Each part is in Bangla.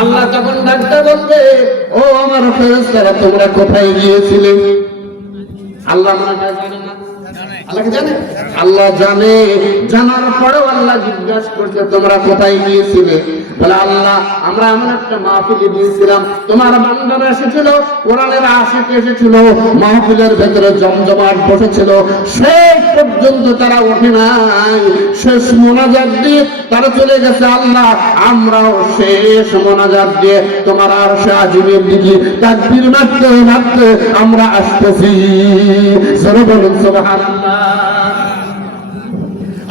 আল্লাহ তখন ডাকতে বলবে, ও আমার ফেরেশতারা তোমরা কোথায় গিয়েছিলে? আল্লাহ মনে জানে না? আল্লাহ জানে? আল্লাহ জানে। জানার পরেও আল্লাহ জিজ্ঞাসা করছে তোমরা কোথায় গিয়েছিলে? বলে আল্লাহ আমরা এমন একটা মাহফিলে গিয়েছিলাম, তোমার বান্দারা এসেছিল, কোরআনের আশিক এসেছিল, মাহফিলের ভেতরে জমজমাট বসেছিল, শেষ পর্যন্ত তারা ওঠে নাই, শেষ মোনাজাত দিয়ে তারা চলে গেছে। আল্লাহ আমরাও শেষ মোনাজাত দিয়ে তোমার আরশে আজিমের দিকে তাকবীর মারতে মারতে আমরা আসতেছি। জোরে বলুন সুবহানাল্লাহ।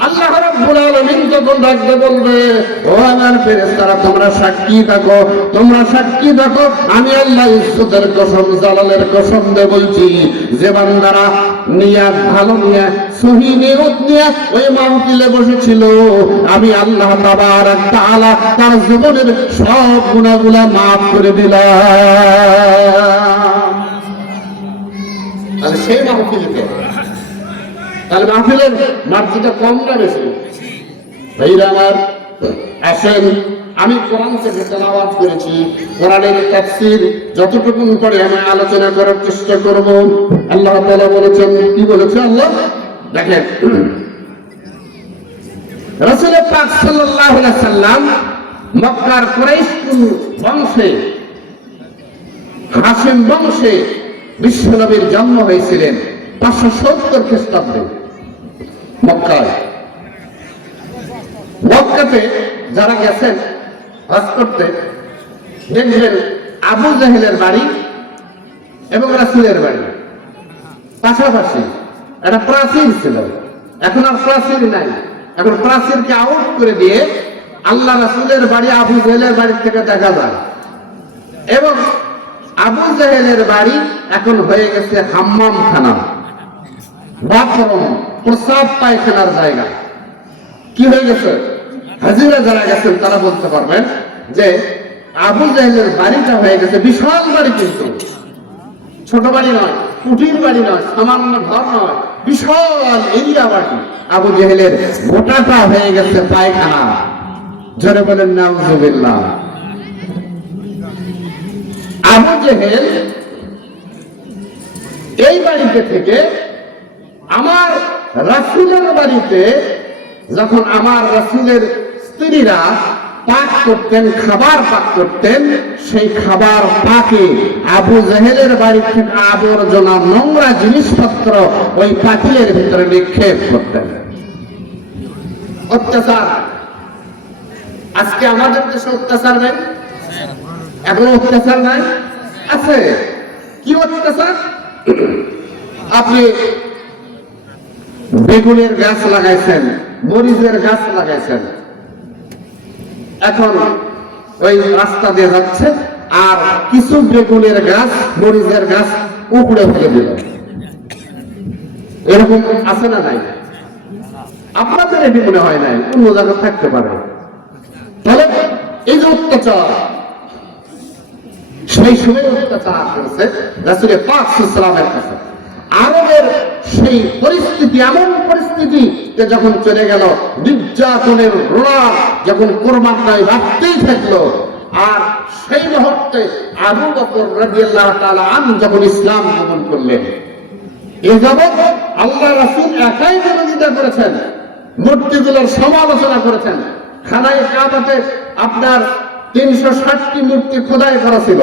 আল্লাহ রাব্বুল আলামিন তখন ডাকতে বলবে, ও আমার ফেরেশতারা তোমরা সাক্ষী থাকো, তোমরা সাক্ষী থাকো, আমি আল্লাহ ইজ্জতের কসম জালালের কসম দিয়ে বলছি, যে বান্দারা নিয়াত ভালো নিয়ে সহি নিয়ত নিয়ে ওই মাহফিলে বসেছিল, আমি আল্লাহ তাবারক তাআলা তার জীবনের সব গুনাহগুলো মাফ করে দিলাম। তাহলে সেই মাহফিলে তাহলে মাহফিলের মার্জিটা কম না বেশি? ভাইরা আমার আসেন, আমি কোরআন থেকে তেলাওয়াত করেছি, কোরআনের তাফসীর যতটুকু করে আমি আলোচনা করার চেষ্টা করব। আল্লাহ তাআলা বলেছেন, কি বলেছে আল্লাহ দেখেন, রাসূল পাক সাল্লাল্লাহু আলাইহি সাল্লাম মক্কার কুরাইশ বংশে, হাশিম বংশে বিশ্বনবীর জন্ম হয়েছিলেন 570 খ্রিস্টাব্দে মক্কায়। মক্কাতে যারা গেছেন হজ করতে দেখবেন আবু জাহেলের বাড়ি এবং রাসূলের বাড়ি পাশাপাশি। একটা প্রাচীর ছিল, এখন আর প্রাচীর নাই, এখন প্রাচীরকে আউট করে দিয়ে আল্লাহ রাসূলের বাড়ি আবু জাহেলের বাড়ির থেকে দেখা যায়। এবং আবু জাহেলের বাড়ি এখন হয়ে গেছে হাম্মাম খানা, বাথরুম, প্রসাব পায়খানার জায়গা। কি হয়ে গেছে? হাজিরা যারা গেছেন তারা বলতে পারবেন যে আবু জাহেলের বাড়িটা হয়ে গেছে বিশাল বাড়ি, কিন্তু ছোট বাড়ি নয়, কুটির বাড়ি নয়, সামান্য ঘর নয়, বিশাল এরিয়া বাড়ি। আবু জাহেলের গোটাটা হয়ে গেছে পায়খানা। জোরে বলেন নাউজুবিল্লাহ। আবু জাহেল এই বাড়িতে থেকে আমার রাসূলের বাড়িতে, যখন আমার রাসূলের স্ত্রীরা পাক করতেন, খাবার পাক করতেন, সেই খাবার পাকে আবু জাহেলের বাড়ি থেকে আবর্জনা নোংরা জিনিসপত্র ওই পাতিলের ভিতরে নিক্ষেপ করতেন। অত্যাচার। আজকে আমাদের দেশে অত্যাচার নেই? এখনো অত্যাচার নাই? আছে। কি অত্যাচার? আপনি বেগুনের গাছ লাগাইছেন, মরিচের গাছ লাগাইছেন, এখন ওই রাস্তা দিয়ে যাচ্ছে আর কিছু বেগুনের গাছ মরিচের গাছ উপড়ে ফেলে দিল। এরকম আছে না নাই? আপনাদের এটি মনে হয় নাই, অন্য জায়গায় থাকতে পারে। তাহলে এই যে অত্যাচার, সেই সময় অত্যাচার করেছে রাসূল পাক সাল্লাল্লাহু আলাইহি ওয়াসাল্লাম। আরবের সেই পরিস্থিতি, এমন পরিস্থিতি যে যখন চলে গেল, নির্যাতনের রোড়া যখন কোরবানটাই বাড়তেই থাকলো, আর সেই মুহূর্তে আবু বকর রাদিয়াল্লাহু তাআলা আনহু যখন ইসলাম গ্রহণ করলেন, এই যাবৎ আল্লাহ রাসূল একাই বিরোধিতা করেছেন, মূর্তিগুলোর সমালোচনা করেছেন। খানায় কাবাতে আপনার 360টি মূর্তি খোদাই করা ছিল।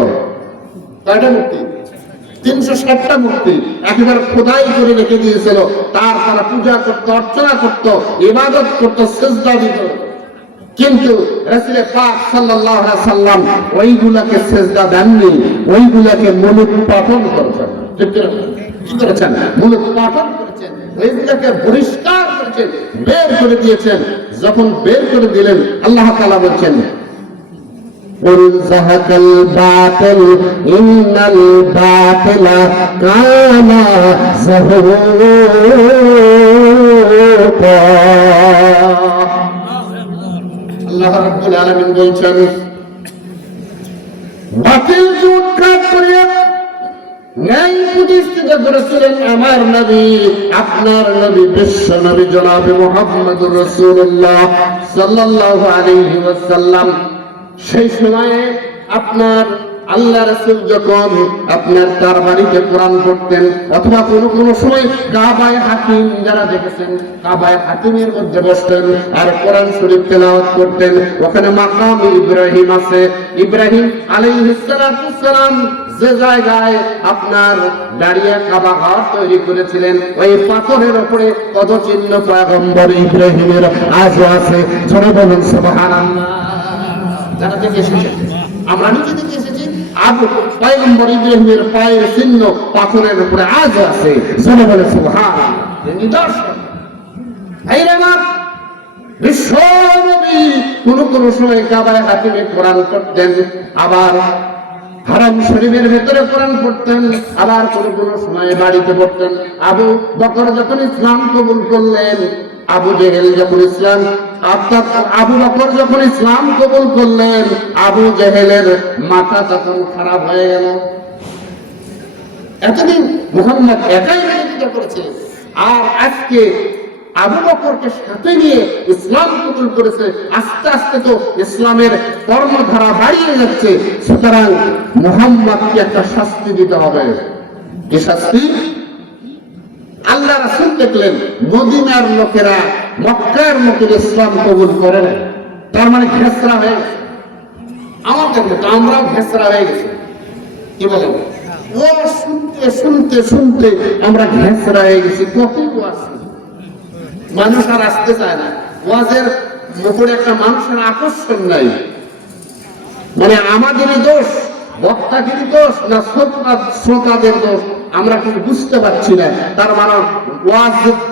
কয়টা মূর্তি? 360টা মূর্তি একেবারে খোদাই করে রেখে দিয়েছিল। তারা পূজা করত, অর্চনা করত, ইবাদত করত, সিজদা দিত। কিন্তু রাসূল পাক সাল্লাল্লাহু আলাইহি সাল্লাম ওইগুলাকে সিজদা দেননি, ওইগুলাকে মূলোৎপাটন করেছেন। কি করেছেন? মূলোৎপাটন করেছেন, ওইগুলাকে বহিষ্কার করেছেন, বের করে দিয়েছেন। যখন বের করে দিলেন, আল্লাহ তাআলা বলছেন, قل زهق الباطل إن الباطل كان زهوقا। আল্লাহ রাব্বুল আলামিন বলছেন, বাতিল উৎখাত করিয়া ন্যায় প্রতিষ্ঠিত করেছিলেন আমার নবী, আপনার নবী, বিশ্ব নবী জনাবে মুহাম্মদুর রাসূলুল্লাহ সাল্লাল্লাহু আলাইহি ওয়াসাল্লাম। সেই সময়ে আপনার আল্লাহ রাসূল যখন আপনার তার বাড়িতে কোরআন পড়তেন অথবা কোনো সময় কাবায়ে হাকিম যারা দেখেছেন কাবায়ে হাকিমের মধ্যে বসতেন আর কোরআন শরীফ তেলাওয়াত করতেন। ওখানে মাকাম ইব্রাহিম আছে, ইব্রাহিম আলাইহিস সালাম যে জায়গায় আপনার দাঁড়িয়ে কাবা ঘর তৈরি করেছিলেন ওই পাথরের উপরে পদচিহ্ন পয়গম্বর ইব্রাহিমের আজও আছে। জোরে বলুন সুবহানাল্লাহ। যারা দেখে এসেছেন, আমরা নিজে দেখে এসেছি, আবু পয়গম্বর ইব্রাহিমের পায়ের চিহ্ন পাথরের উপরে আজও আছে। জোরে বলে সুবহানাল্লাহ। নিদর্শন ভাইরা বিশ্বনবী কোন সময় কাবায়ে হাকিমে কোরআন পড়তেন, আবার হারাম শরীফের ভেতরে কোরআন পড়তেন, আবার কোন সময় বাড়িতে পড়তেন। আবু বকর যখন ইসলাম কবুল করলেন, আবু জেহেল যখন ইসলাম আবু বকর যখন ইসলাম কবুল করলেন, আবু জেহেলের মাথা তখন খারাপ হয়ে গেল। এতদিন মুহাম্মদ একাই বিরোধিতা করেছে, আর আজকে আবু বকরকে সাথে নিয়ে ইসলাম কবুল করেছে। আস্তে আস্তে তো ইসলামের কর্মধারা বাড়িয়ে যাচ্ছে। সুতরাং মুহাম্মদকে একটা শাস্তি দিতে হবে। কি শাস্তি? আল্লাহ রাসূল দেখলেন মদিনার লোকেরা মক্কার লোকেরা ইসলাম কবুল করে না, তার মানে ঘেঁষরা হয়ে গেছে। আমাদের মতো আমরাও ঘেঁষরা হয়ে গেছি। কি বলেন? ও শুনতে শুনতে শুনতে আমরা ঘেঁষরা হয়ে গেছি। কত ওয়াজ মানুষ আর আসতে চায় না, ওয়াজের উপরে একটা মানুষের আকর্ষণ নাই। মানে আমাদেরই দোষ, বক্তাগিরি দোষ না শ্রোতাদের দোষ আমরা কিন্তু বুঝতে পারছি না। তার মানে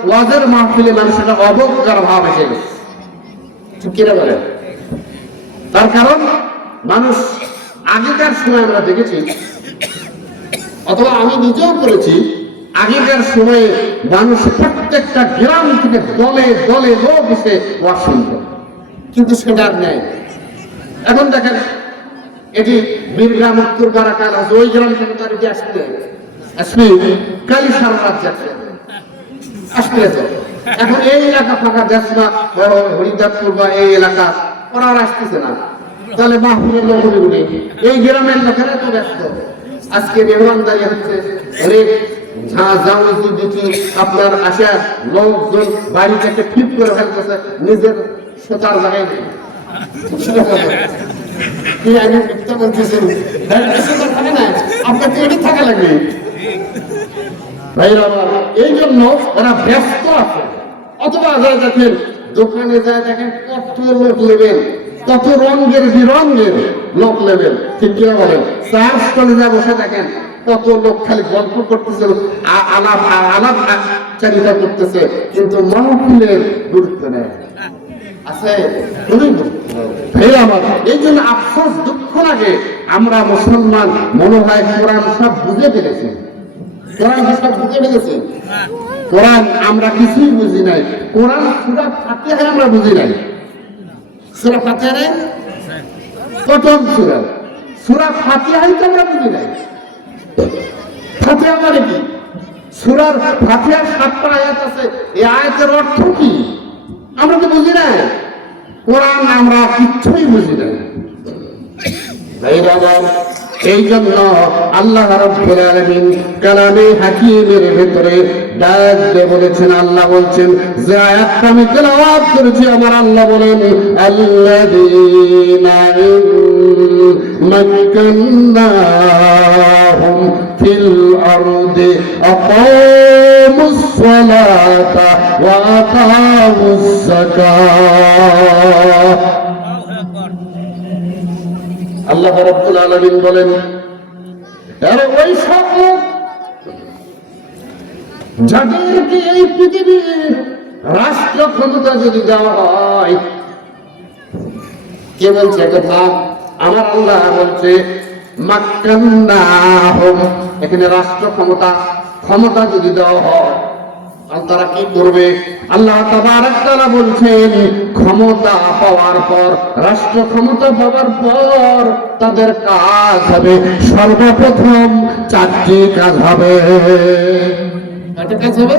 ওয়াজের মাহফিলে মানুষের অবজ্ঞার ভাব এসে গেছে। কিনা বলে? তার কারণ মানুষ আগেকার সময় আমরা দেখেছি, অথবা আমি নিজেও করেছি, আগেকার সময়ে মানুষ প্রত্যেকটা গ্রাম থেকে দলে দলে লোক এসে ওয়াজ শুনত, কিন্তু সেটা আর নেই। এখন দেখেন এটি বীরগ্রাম উত্তর বারাকার ওই গ্রাম থেকে তার এটি আসলে কালী সারা রাত যাচ্ছে আসলে তো এখন এই এলাকা ফাঁকা দেশ না, হরিদাসপুর বা এই এলাকা ওরা আর আসতেছে না। তাহলে মাহফিলের লোক উঠে এই গ্রামের লোকেরা তো ব্যস্ত। আজকে মেহমানদারি হচ্ছে, আপনার আসা লোকজন বাড়ি থেকে ঠিক করে ফেলতেছে নিজের সোতার জায়গায়। আপনাকে এটি থাকা লাগবে ভাইরা। এই জন্য ওরা ব্যস্ত আছে। অথবা দেখেন দোকানে যায় দেখেন কত লোক নেবেন, কত রঙের বিরঙের লোক নেবেন। ঠিক কিনা বলেন? চার স্টলে যা বসে দেখেন কত লোক খালি গল্প করতেছে, আলাপ চারিতা করতেছে, কিন্তু মাহফিলের গুরুত্ব নেই। আছে আমার। এই জন্য আফসোস, দুঃখ লাগে, আমরা মুসলমান মনে হয় কোরআন সব বুঝে ফেলেছি। কোরআন সব বুঝে ফেলেছি, কোরআন আমরা কিছুই বুঝি নাই। কোরআন সূরা ফাতিহা আমরা বুঝি নাই। সূরা ফাতিহা প্রথম সূরা ফাতিহাই তো আমরা বুঝি নাই। ফাতিহা মানে কি? সূরার ফাতিহার 7টা আয়াত আছে, এই আয়াতের অর্থ কি আমরা তো বুঝি নাই। কোরআন আমরা কিচ্ছুই বুঝি নাই। এই জন্য আল্লাহ রাব্বুল আলামিন কালামে হাকিমের ভিতরে ডাক দিয়ে বলেছেন, আল্লাহ বলছেন যে আয়াতটা আমি তেলাওয়াত করেছি, আমার আল্লাহ বলেন আল্লাযীনা মাক্কান্নাহুম ফিল আরদি আকামুস সালাতা ওয়া আতামুস যাকাত। আল্লাহ রাব্বুল আলামিন বলেন, আরে ওই সব যাদেরকে এই পৃথিবীর রাষ্ট্র ক্ষমতা যদি দেওয়া হয়, কে বলছে কথা? আমার আল্লাহ বলছে মাক্কান্নাহুম, এখানে রাষ্ট্র ক্ষমতা যদি দেওয়া হয় তারা কি করবে? আল্লাহ তাবারক তাআলা বলছেন ক্ষমতা পাওয়ার পর, রাষ্ট্র ক্ষমতা পাওয়ার পর তাদের কাজ হবে সর্বপ্রথম 4টি কাজ হবে। কয়টা কাজ হবে?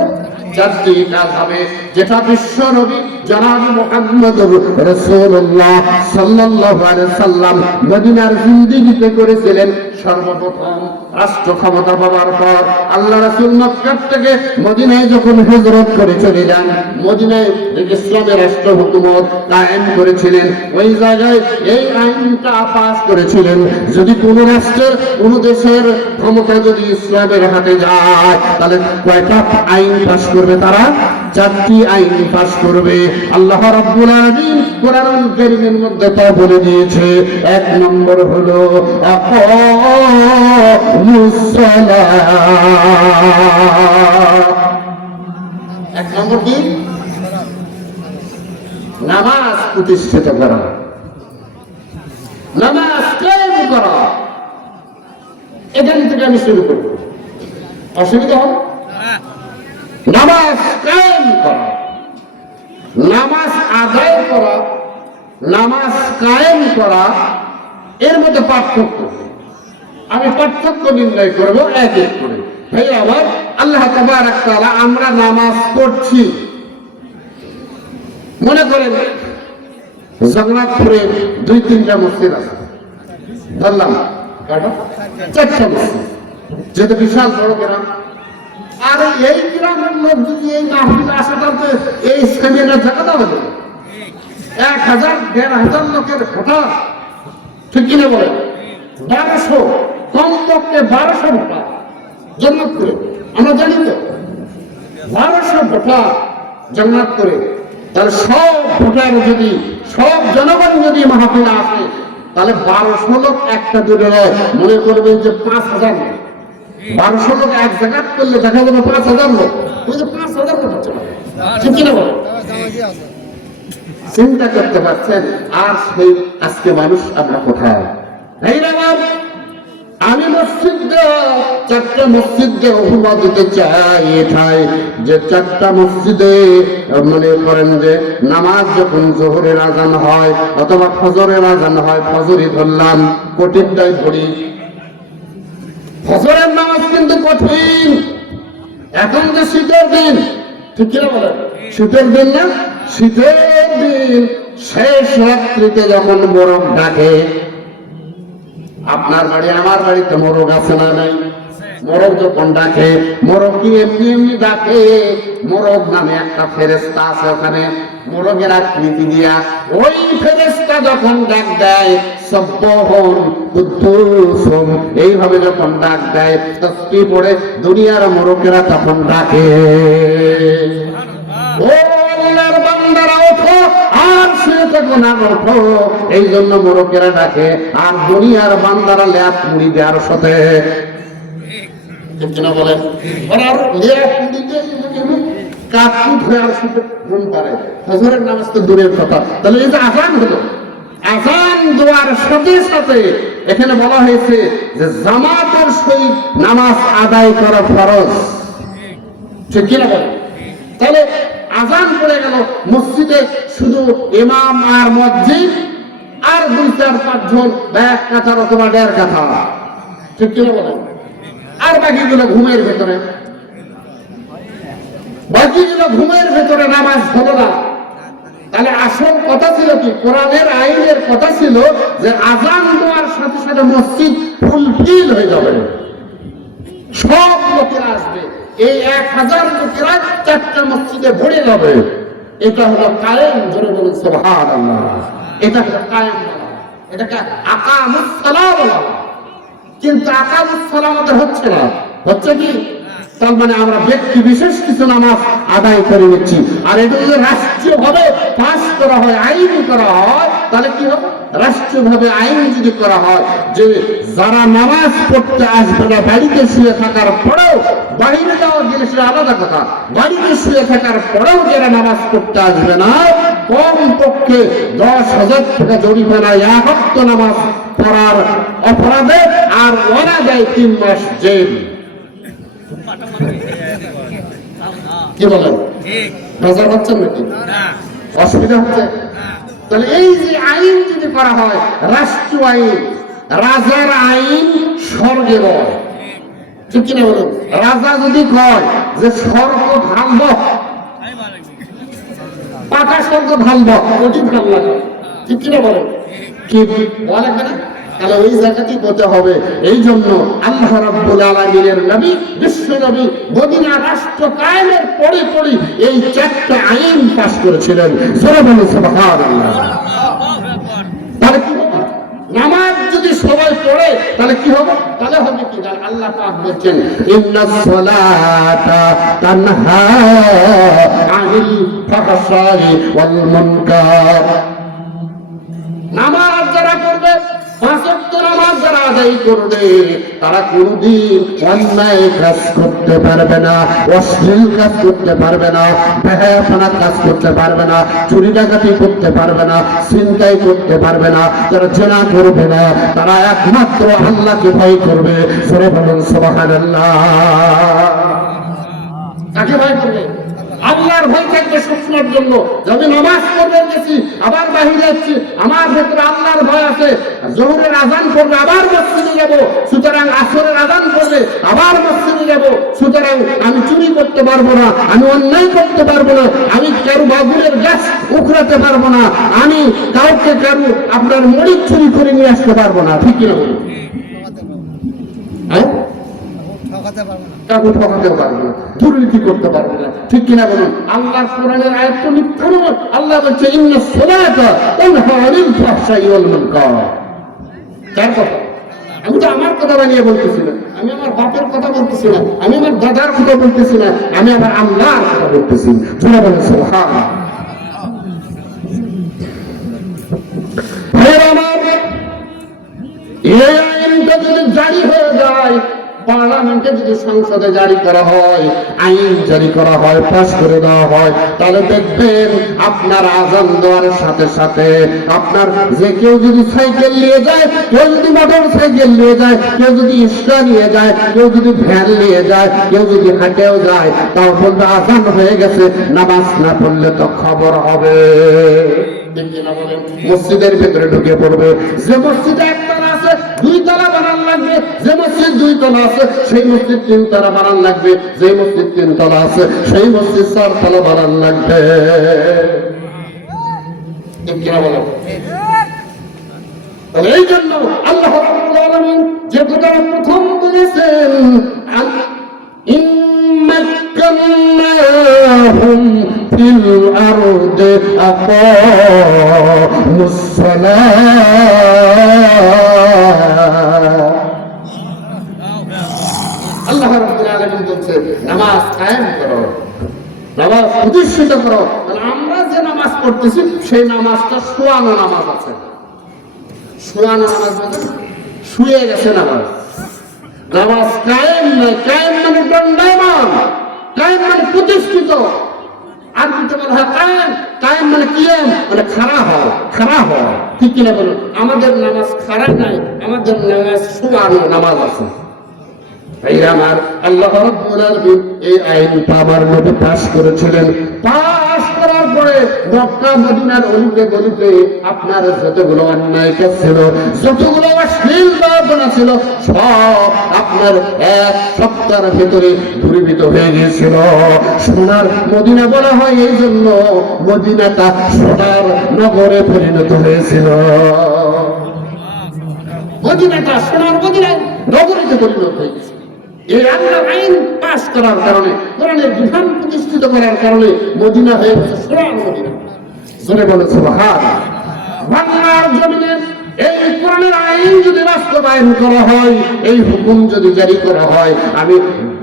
4টি কাজ হবে, যেটা বিশ্ব নবী জনাব মুহাম্মদুর রাসূলুল্লাহ সাল্লাল্লাহু আলাইহি সাল্লাম মদিনার জিন্দেগিতে করেছিলেন। সর্বপ্রথম রাষ্ট্র ক্ষমতা পাওয়ার পর আল্লাহ রাসূল মক্কা থেকে মদিনায় যখন হিজরত করে চলে যান, মদিনায় ইসলামের রাষ্ট্র হুকুমত কায়েম করেছিলেন। ওই জায়গায় এই আইনটা পাস করেছিলেন, যদি কোন রাষ্ট্রের কোন দেশের ক্ষমতা যদি ইসলামের হাতে যায় তাহলে কয়টা আইন পাস করবে? তারা 4টি আইন পাস করবে। আল্লাহ রাব্বুল আলামিন কোরআনুল কারীমের মধ্যে তা বলে দিয়েছে। 1 নম্বর হলো আকামুস সালাত। 1 নম্বর কি? নামাজ প্রতিষ্ঠিত করা, নামাজ কায়েম করা। এখান থেকে আমি শুরু করব, অসুবিধা হবে? নামাজ কায়েম করা, নামাজ আদায় করা, নামাজ কায়েম করা, এর মধ্যে পার্থক্য। আমি পার্থক্য নির্ণয় করব এক এক করে। ভাই আমার, আল্লাহ তাবারক তাআলা আমরা নামাজ পড়ছি, মনে করেন জগন্নাথপুরে 2-3টা মসজিদ আছে, ধরলাম 4টা মসজিদ, যেটা বিশাল বড় গ্রাম। আর এই গ্রামের লোক যদি এই মাহফিলে আসে তাহলে এই সেমিনার জায়গাটা হবে 1000-1500 লোকের ভোটা, ঠিক কিনা বলে? 1200, কমপক্ষে 1200 ভোটা জগন্নাথপুরে, আমরা জানি তো 1200 ভোটা জগন্নাথপুরে। তাহলে সব ভোটার যদি, সব জনগণ যদি মাহফিলে আসে তাহলে 1200 লোক একটা দূরে নয়, মনে করবেন যে 5000 লোক। 1200 লোক এক জায়গা করলে দেখা যাবে 5000 লোক, 5000 লোক হচ্ছে না, ঠিক কিনা বলে? চিন্তা করতে পারছেন? আর সেই আজকে মানুষ আমরা কোথায়? এই রকম আমি মসজিদে 4টা মসজিদে অভিমত দিতে চাই এটাই যে 4টা মসজিদে মনে করেন যে নামাজ যখন জোহরের আজান হয় অথবা ফজরের আজান হয়, ফজরই ধরলাম, কঠিনটাই ধরি। ফজরের নামাজ কিন্তু কঠিন। এখন যে শীতের দিন, ঠিক কিনা বলেন? শীতের দিন না? শীতের দিন শেষ রাত্রিতে যখন মোরগ ডাকে, আপনার বাড়ি আমার বাড়িতে মোরগ আছে না নাই? মোরগ যখন ডাকে, মোরগ কি এমনি এমনি ডাকে? মোরগ নামে একটা ফেরেশতা আছে ওখানে, মোরগের আকৃতি দিয়া। ওই ফেরেশতা যখন ডাক দেয় সব্বাহুন কুদ্দুসুন, এইভাবে যখন ডাক দেয় তাসবিহ পড়ে দুনিয়ার মোরগেরা তখন ডাকে, ও আল্লাহর বান্দারা ওঠো, আর শুয়ে থাকো না, ওঠো। এই জন্য মোরগেরা ডাকে, আর দুনিয়ার বান্দারা ল্যাপ মুড়ি দেওয়ার সাথে, ঠিক না বলেন? ওরা ল্যাপ মুড়ি দিয়ে কাকুট হয়ে আর শুতে ঘুম পারে। ফজরের নামাজ তো দূরের কথা। তাহলে এই যে আযান হলো, আযান দেওয়ার সাথে সাথে এখানে বলা হয়েছে যে জামাতের সহিত নামাজ আদায় করা ফরজ, ঠিক কিনা বলেন? তাহলে আযান পড়ে গেল, মসজিদে শুধু ইমাম আর মুয়াজ্জিন আর 2-4-5 জন, এক কাতার অথবা 1.5 কাতার, ঠিক কিনা বলেন? আর বাকিগুলো ঘুমের ভেতরে, বাকিগুলো ঘুমের ভেতরে নামাজ হলো না। তাহলে আসল কথা ছিল কি? কোরআনের আইনের কথা ছিল যে আযান দেওয়ার সাথে সাথে মসজিদ ফুলফিল হয়ে যাবে, সব লোকেরা আসবে, এই 1000 লোকেরা 4টা মসজিদে ভরে যাবে। এটা হলো কায়েম, ধরে বলুন সুবহানাল্লাহ। এটা হলো কায়েম বলা, এটাকে আকামুস সালাত বলা। কিন্তু আকামুস সালাত আমাদের হচ্ছে না, হচ্ছে কি? তার মানে আমরা ব্যক্তি বিশেষ কিছু নামাজ আদায় করে নিচ্ছি। আর এটা যদি রাষ্ট্রীয়ভাবে পাস করা হয়, আইন করা হয়, তাহলে কি হবে? রাষ্ট্রীয়ভাবে আইন যদি করা হয় যে যারা নামাজ পড়তে আসবে না, বাড়িতে শুয়ে থাকার পরেও, বাইরে যাওয়া গেলে সেটা আলাদা কথা, বাড়িতে শুয়ে থাকার পরেও যারা নামাজ পড়তে আসবে না, কমপক্ষে 10,000 টাকা জরিমানা, 1 ওয়াক্ত নামাজ পড়ার অপরাধে, আর ওরা দেয় 3 মাস জেল। কি বলেন? মজা হচ্ছে নাকি? অসুবিধা হচ্ছে? তাহলে এই যে আইন যদি করা হয়, রাষ্ট্রীয় আইন, রাজার আইন স্বর্গে বয়, ঠিক কিনা বলুন? রাজা যদি কয় যে স্বর্গ ভাঙব, পাকা স্বর্গ ঢালবো, ওটি ভাল লাগে, ঠিক কিনা বলেন? কি বলা লাগবে না? তাহলে ওই জায়গাতেই বলতে হবে। এই জন্য আল্লাহ রাব্বুল আলামিনের নবী, বিশ্ব নবী মদিনা রাষ্ট্র কায়েমের পরে পরে এই 4টা আইন পাশ করেছিলেন। জোরে বলুন সুবহানাল্লাহ। তাহলে কি হবে? নামাজ যদি সবাই পড়ে তাহলে কি হবে? তাহলে হবে কি? আল্লাহ পাক বলেন ইন্নাস সালাতা তানহা আনিল ফাহশাই ওয়াল মুনকার। নামাজ যারা পড়বে, 5 ওয়াক্ত নামাজ যারা আদায় করবে, তারা কোনদিন অন্যায় কাজ করতে পারবে না, অশ্লীল কাজ করতে পারবে না, বেহায়াপনা কাজ করতে পারবে না, চুরি ডাকাতি করতে পারবে না, ছিনতাই করতে পারবে না, তারা জেনা করবে না, তারা একমাত্র আল্লাহকে ভয় করবে। সরে বলুন সুবহানাল্লাহ। কাকে ভয় করবে? আল্লাহর ভয় থাকবে সবসময়ের জন্য। আমি নামাজ পড়তে গেছি, আবার বাহিরে যাচ্ছি, আমার ভেতরে আল্লাহর ভয় আছে। জোহরের আজান পড়বে, আবার মসজিদে যাব, সুতরাং আসরের আজান পড়বে, আবার মসজিদে যাব, সুতরাং আমি চুরি করতে পারবো না, আমি অন্যায় করতে পারবো না, আমি কারো বাবুরের গাছ উখড়াতে পারবো না, আমি কাউকে কারো আপনার মরিচ চুরি করে নিয়ে আসতে পারবো না, ঠিক কিনা বলুন? কাউকে ঠকাতেও পারবো না, দুর্নীতি করতে পারবো না, ঠিক কিনা বলুন? আল্লাহর কোরআনের আয়াত তো মিথ্যা নয়। আল্লাহ বলছে ইন্নাস সালাতা তানহা আনিল ফাহশাই ওয়াল মুনকার। কার কথা? আমি তো আমার কথা বানিয়ে বলতেছি না, আমি আমার বাপের কথা বলতেছি না, আমি আমার দাদার কথা বলতেছি না, আমি আমার আল্লাহর কথা বলতেছি। জোরে বলেন সুবহানাল্লাহ। ভাইরা আমার, এই আইনটা যদি জারি হয়ে যায়, পার্লামেন্টে যদি সংসদে জারি করা হয়, আইন জারি করা হয়, পাস করে দেওয়া হয়, তাহলে দেখবেন আপনার আজান দেওয়ার সাথে সাথে আপনার যে কেউ যদি সাইকেল নিয়ে যায়, কেউ যদি মোটর সাইকেল নিয়ে যায়, কেউ যদি রিক্সা নিয়ে যায়, কেউ যদি ভ্যান নিয়ে যায়, কেউ যদি হাঁটেও যায়, তাও বলবে আজান হয়ে গেছে, নামাজ না পড়লে তো খবর হবে। মসজিদের ভেতরে ঢুকে পড়বে। যে মসজিদে একতলা আছে 2 তলা বানান লাগবে, যে মসজিদ 2 তলা আছে সেই মসজিদ 3 তলা বানান লাগবে, যে মসজিদ 3 তলা আছে সেই মসজিদ 4 তলা বানান লাগবে। এই জন্য আল্লাহ রাব্বুল আলামিন যে কথা প্রথম বলেছেন, ইম্মাক্কান্নাহুম ফিল আরদি আকামুস সালাত। আল্লাহ রাব্বুল আলামিন বলছে নামাজ কায়েম করো, নামাজ প্রতিষ্ঠিত করো। তাহলে আমরা যে নামাজ পড়তেছি সেই নামাজটা শোয়ানো নামাজ আছে। শোয়ানো নামাজ মানে শুয়ে গেছে নামাজ। নামাজ কায়েম নয়, কায়েম মানে দণ্ডায়মান, কায়েম মানে প্রতিষ্ঠিত। আর কিন্তু বলা হয় কায়েম, কায়েম মানে কিয়াম মানে খাড়া হওয়া, খাড়া হওয়া, ঠিক কিনা বলুন? আমাদের নামাজ খাড়া নাই, আমাদের নামাজ শোয়ানো নামাজ আছে। আমার আল্লাহ রাব্বুল আলামিন এই আইনটা আমার নবী পাস করেছিলেন। পাস করার পরে মক্কা মদিনার অলিতে গলিতে আপনার যতগুলো অন্যায় কাজ ছিল, যতগুলো অশ্লীল ভাবনা ছিল, সব আপনার 1 সপ্তাহের ভেতরে দূরীভূত হয়ে গিয়েছিল। সোনার মদিনা বলা হয় এই জন্য, মদিনাটা সোনার নগরে পরিণত হয়েছিল। মদিনাটা সোনার মদিনায় নগরীতে পরিণত হয়েছে। এই আল্লাহর আইন পাস করার কারণে, কোরআনের বিধান প্রতিষ্ঠিত করার কারণে মদিনা হয়ে গেছে সোনার মদিনা। জোরে বলে সুবহানাল্লাহ। বাংলার জমিনে এই কোরআনের আইন যদি বাস্তবায়ন করা হয়, এই হুকুম যদি জারি করা হয়, আমি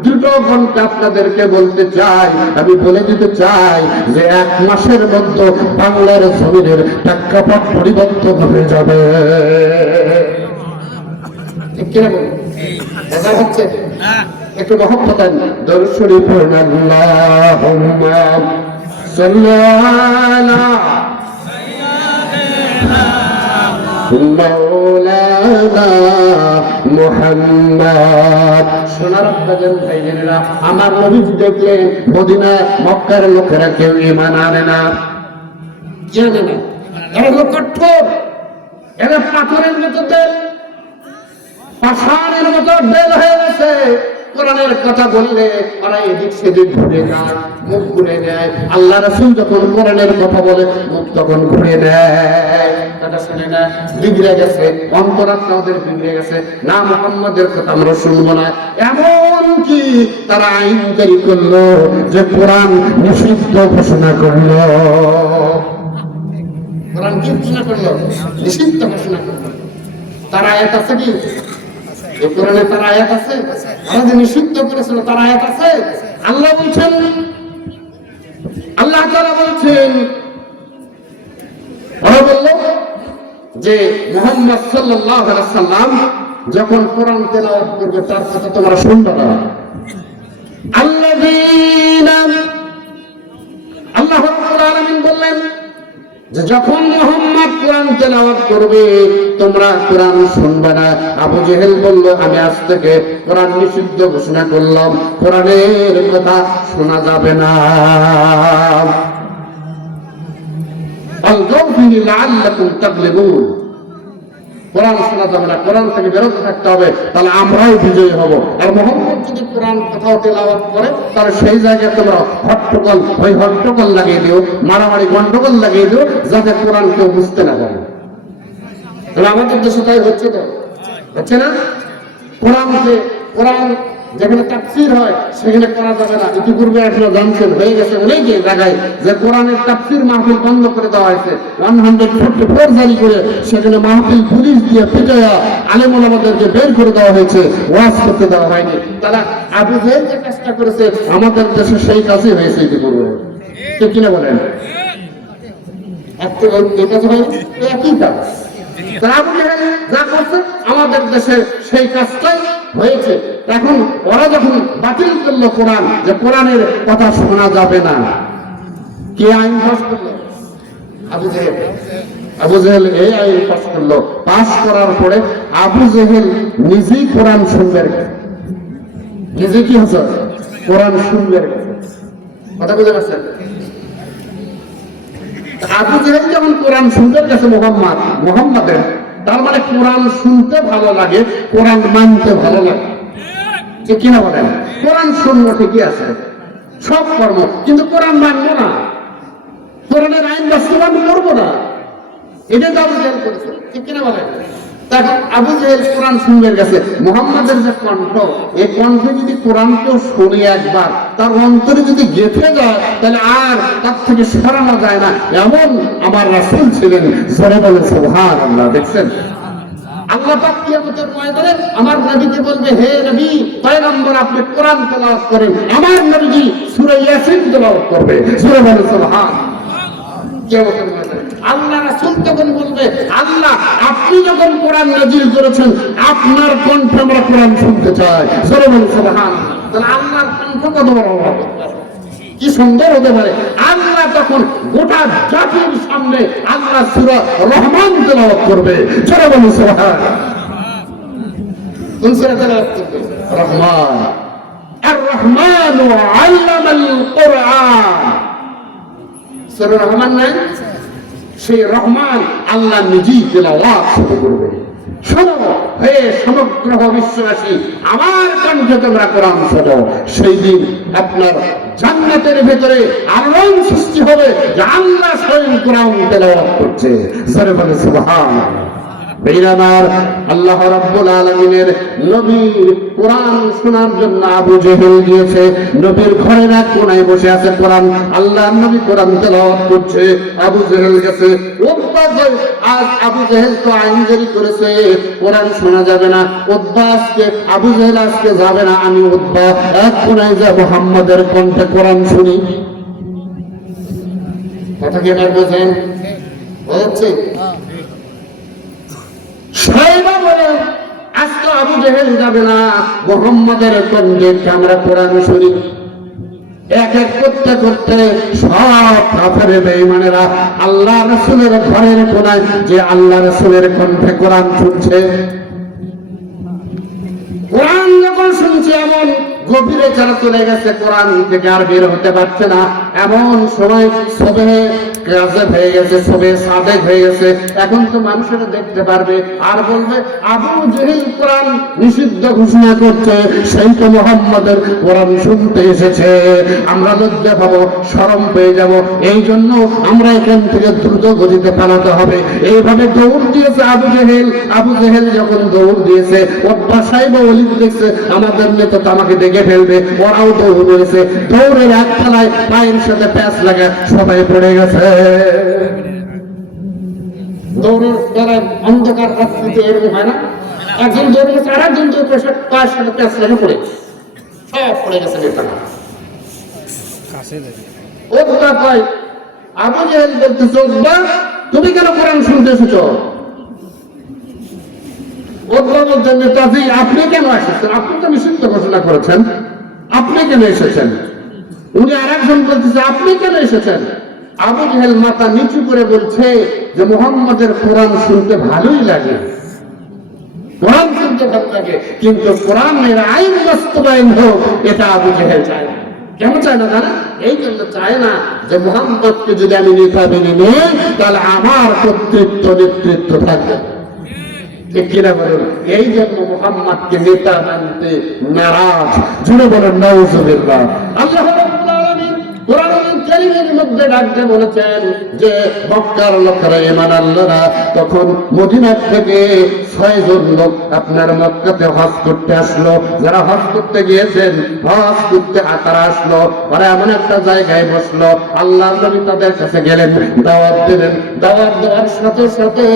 2 ঘন্টা আপনাদেরকে বলতে চাই, আমি বলে দিতে চাই যে 1 মাসের মধ্যে বাংলার জমিনের প্রেক্ষাপট পরিবর্তন হয়ে যাবে। ঠিক কিনা বলুন? এটা হচ্ছে একটু মহব্বত দরুদ শরীফ পড়ুন। আল্লাহুম্মা সাল্লি আলা মাওলানা মুহাম্মদ। সোনার বাজান ভাইয়েরা, আমার নবী দেখলেন মদিনা মক্কার লোকেরা কেউ ঈমান আনে না, জানে না, এরা হলো কঠোর, এরা পাথরের মতো দেল, পাষাণের মতো বেল হয়ে গেছে। কোরআনের কথা বললে ওরা এদিক সেদিক ঘুরে যায়, মুখ ঘুরে নেয়। আল্লাহ রাসূল যখন কোরআনের কথা বলে মুখ তখন ঘুরে নেয়, কথা শুনে না, বিগড়ে গেছে, অন্তরাত্মা ওদের বিগড়ে গেছে। না, মুহাম্মাদের কথা আমরা শুনবো না। এমন কি তারা আইন জারি করলো যে কোরআন নিষিদ্ধ ঘোষণা করলো। কোরআন কি ঘোষণা করলো? নিষিদ্ধ ঘোষণা করলো। তার আয়াত আছে কি? এই কোরআনে তার আয়াত আছে? আল্লাহ যে নিষিদ্ধ করেছিল তার আয়াত আছে? আল্লাহ বলছেন, আল্লাহ তাআলা বলছেন, ওরা বলল যে মুহাম্মদ সাল্লাল্লাহু আলাইহি ওয়াসাল্লাম যখন কোরআন তেলাওয়াত করবে তার কথা তোমরা শুনবে না। আল্লাযীনা, আল্লাহ রাব্বুল আলামিন বললেন যে যখন মুহাম্মদ কোরআন তেলাওয়াত করবে তোমরা কোরআন শুনবে না। আবু জেহেল বলল আমি আজ থেকে কোরআন নিষিদ্ধ ঘোষণা করলাম, কোরআনের কথা শোনা যাবে না। আল-গাউফিনি লাআল্লাকুম তাগলিবুন, কোরআন শোনা যাবে না, কোরআন থেকে বিরত থাকতে হবে, তাহলে আমরাও বিজয়ী হব। আর মুহাম্মদ যদি কোরআন কোথাও তেলাওয়াত করে তাহলে সেই জায়গায় তোমরা হট্টগোল, ওই হট্টগোল লাগিয়ে দিও, মারামারি গন্ডগোল লাগিয়ে দিও, যাতে কোরআন কেউ বুঝতে না পারে। তাহলে আমাদের দেশে তাই হচ্ছে, তো হচ্ছে না? কোরআন যেখানে তাফসীর হয় সেখানে করা যাবে না। ইতিপূর্বে আপনারা জানছেন, হয়ে গেছে অনেক জায়গায় যে কোরআনের তাফসীর মাহফিল বন্ধ করে দেওয়া হয়েছে, 144 জারি করে সেখানে মাহফিল পুলিশ দিয়ে পিটাইয়া আলেম ওলামাদেরকে বের করে দেওয়া হয়েছে, ওয়াজ করতে দেওয়া হয়নি। তারা আবু জেহেল যে কাজটা করেছে আমাদের দেশে সেই কাজই হয়েছে ইতিপূর্বে, ঠিক কিনা বলেন? এই কাজ হয়, একই কাজ। আবু জেহেল যা করছে আমাদের দেশে সেই কাজটাই হয়েছে। এখন ওরা যখন বাতিল করলো কোরআন, যে কোরআনের কথা শোনা যাবে না, কে আইন পাস করলো? আবু জেহেল। আবু জেহেল এই আইন পাস করলো। পাস করার পরে আবু জেহেল নিজেই কোরআন শুনবে, নিজে কি হচ্ছে? কোরআন শুনবে। কথা বুঝে পারছেন? আবু জেহেল যখন কোরআন শুনতে গেছে মুহাম্মাদের, তার মানে কোরআন শুনতে ভালো লাগে, কোরআন মানতে ভালো লাগে, ঠিক কিনা বলেন? কোরআন শুনবো ঠিকই আছে, সব কর্ম, কিন্তু কোরআন মানবো না, কোরআনের আইন বাস্তবায়ন করবো না, এটা তো আবু জেহেল করেছে, ঠিক কিনা বলেন? তখন আবু জেহেল কোরআন শুনবে গেছে। মুহাম্মাদের যে কণ্ঠ, এই কণ্ঠে যদি কোরআন কেউ শুনে একবার, তার অন্তরে যদি গেঁথে যায় তাহলে আর তার থেকে সরানো যায় না। এমন আমার রাসূল ছিলেন, জোরে বলে সুবহানাল্লাহ। দেখছেন, আল্লাহ পাক কিয়ামতের ময়দানে আমার নবীকে বলবে, হে নবী পয়গম্বর আপনি কোরআন তেলাওয়াত করেন। আমার নবীজি সূরা ইয়াসিন তেলাওয়াত করবে, জোরে বলে সুবহানাল্লাহ। কিয়ামতের ময়দানে আল্লাহ রাসূল তখন বলবে, আল্লাহ আপনি যখন কোরআন নাযিল করেছেন আপনার কণ্ঠে আমরা কোরআন শুনতে চাই, জোরে বলে সুবহানাল্লাহ। তাহলে আল্লাহর কণ্ঠ কত বড় হবে, কি সুন্দর হতে পারে। আল্লাহ তখন গোটা জাতির সামনে আল্লাহ সূরা রহমান তেলাওয়াত করবে, জোরে বলে সুবহানাল্লাহ। কোন সূরা তেলাওয়াত করবে? রহমান। আর রহমানু আল্লামাল কোরআন, সূরা রহমান নাই? সেই রহমান আল্লাহ নিজেই তেলাওয়াত শুরু করবে। শোনো হে সমগ্র বিশ্ববাসী, আমার কণ্ঠে তোমরা কোরআন শোনো। সেই দিন আপনার জান্নাতের ভেতরে আলোড়ন সৃষ্টি হবে যে আল্লাহ স্বয়ং কোরআন তেলাওয়াত করছে, জোরে বলে সুবহানাল্লাহ। বেরানার আল্লাহ রাব্বুল আলামিনের নবীর কোরআন শোনার জন্য আবু জেহেল গিয়েছে, নবীর ঘরের এক কোণায় বসে আছে কোরআন, আল্লাহর নবী কোরআন তেলাওয়াত করছে, আবু জেহেল গেছে। আজ আবু জেহেল তো আইন জারি করেছে কোরআন শোনা যাবে না, উতবা আজকে আবু জেহেল আজকে যাবে না, আমি উতবা এক কোণায় যা মুহাম্মাদের কণ্ঠে কোরআন শুনি। কথা কি আমার বোঝেন? বুঝছে? আজকে আবু জেহেল যাবে না, মুহাম্মাদের কণ্ঠে আমরা কোরআন শুনি। এক এক করতে করতে সব কাফের বেঈমানেরা আল্লাহ রাসূলের ঘরের কোণায় যে আল্লাহ রাসূলের কণ্ঠে কোরআন শুনছে, কোরআন যখন শুনছে এমন গভীরে যারা চলে গেছে, কোরআন থেকে আর বের হতে পারছে না, এমন সময় সবে গাজব হয়ে গেছে, সবে সাদেক হয়ে গেছে। এখন তো মানুষেরা দেখতে পারবে আর বলবে আবু জেহেল কোরআন নিষিদ্ধ ঘোষণা করছে, সেই তো মুহাম্মাদের কোরআন শুনতে এসেছে। আমরা লজ্জা পাবো, শরম পেয়ে যাব। এই জন্য আমরা এখান থেকে দ্রুত গতিতে পালাতে হবে। এইভাবে দৌড় দিয়েছে আবু জেহেল। আবু জেহেল যখন দৌড় দিয়েছে, ওর বাসায় বা অলিদ দেখছে আমাদের নেতা তো আমাকে দেখে ফেলবে, ওরাও দৌড় দিয়েছে। দৌড়ের এক খেলায় পায়ের সাথে প্যাচ লাগা সবাই পড়ে গেছে। দৌড়ের বেলায় অন্ধকার রাত্রিতে এরকম হয় না, একজন দৌড়ে গেছে আর একজন দৌড় পায়ের সাথে প্যাচ লাগে পড়ে সব পড়ে গেছে নেতারা। ওটা কয় আবু জেহেল বলতেছে, তুমি কেন কোরআন শুনতে এসেছো? নেতাজি আপনি কেন এসেছেন? আপনি তো নিষিদ্ধ ঘোষণা করেছেন, আপনি কেন এসেছেন? উনি আর একজন বলতেছে আপনি কেন এসেছেন? আবু জেহেল মাথা নিচু করে বলছে যে মুহাম্মাদের কোরআন শুনতে ভালোই লাগে, কোরআন শুনতে ভালো লাগে, কিন্তু কোরআনের আইন বাস্তবায়ন হোক এটা আবু জেহেল চায় না। কেন চায় না জানা? এই জন্য চায় না যে মুহাম্মদকে যদি আমি নেতা মেনে নিই তাহলে আমার কর্তৃত্ব নেতৃত্ব থাকবে। ঠিক কিনা বলুন? এই জন্য মুহাম্মদকে নেতা মানতে নারাজ। জুড়ে বলেন নাউজুবিল্লাহ। আল্লাহ রাব্বুল আলামিন কোরআনুল কারীমের মধ্যে ডাকতে বলেছেন যে মক্কার লোকেরা ঈমান আনলো না, তখন মদিনা থেকে 6 জন লোক আপনার মক্কাতে হজ করতে আসলো। যারা হজ করতে গিয়েছেন, হজ করতে তারা আসলো, ওরা এমন একটা জায়গায় বসলো, আল্লাহর নবী তাদের কাছে গেলেন, দাওয়াত দিলেন। দাওয়াত দেওয়ার সাথে সাথে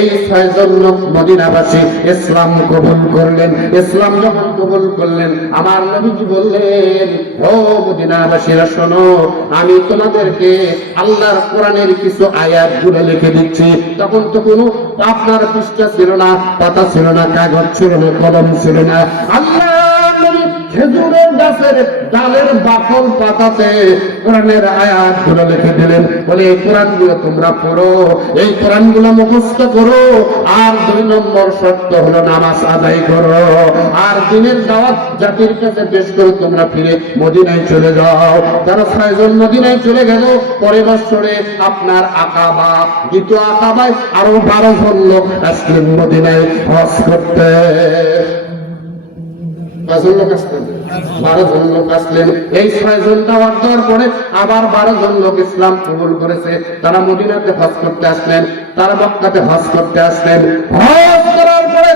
এই 6 জন লোক মদিনাবাসী ইসলাম কবুল করলেন। ইসলাম যখন কবুল করলেন, আমার নবীজি বললেন, ও মদিনাবাসীরা শোনো, আমি তোমাদেরকে আল্লাহর কোরআনের কিছু আয়াতগুলো লিখে দিচ্ছি। তখন তো কোনো আপনার পৃষ্ঠা ছিল না, পাতা ছিল না, কাগজ ছিল না, কলম ছিল না। আল্লাহ খেজুরের গাছের ডালের বাকল পাতাতে কোরআনের আয়াতগুলো লিখে দিলেন। বলে এই কোরআনগুলো তোমরা পড়ো, এই কোরআনগুলো মুখস্থ করো, আর 2 নম্বর শর্ত হলো নামাজ আদায় করো, আর দিনের দাওয়াত জাতির কাছে পেশ করে তোমরা ফিরে মদিনায় চলে যাও। তারা 6 জন মদিনায় চলে গেল। পরের বছরে আপনার আকাবা, দ্বিতীয় আকাবায় আরো 12 জন লোক আসলেন মদিনায় হজ করতে। 12 জন লোক আসলেন। এই 6 জন দাওয়াত দেওয়ার পরে আবার 12 জন লোক ইসলাম কবুল করেছে। তারা মদিনাতে হজ করতে আসলেন, তারা মক্কাতে হজ করতে আসলেন। হজ করার পরে